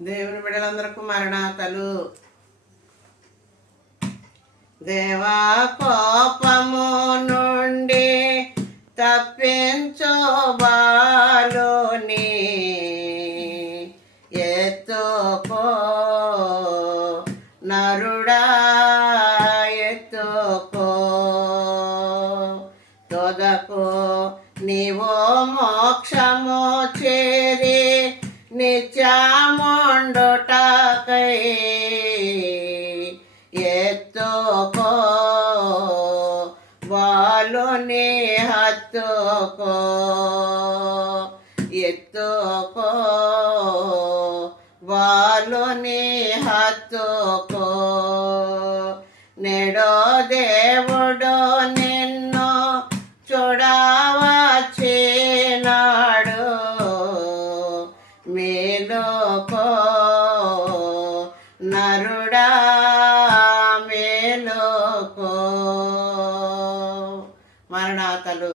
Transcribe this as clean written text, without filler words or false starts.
దేవుని బిడ్డలందరికీ మరణాతలు. దేవా కోపము నుండి తప్పించు బాలుని ఎత్తుకో నరుడా ఎత్తుకో తొదకు నీవు మోక్షము చేరి నిత్యముండుటకై ఎత్తుకో బాలుని హత్తుకో ఎత్తుకో బాలుని హత్తుకో నేడో దేవుడు నిన్ను చూడవచ్చినాడు మేలుకో నరుడా మేలుకో. మరణాతలు.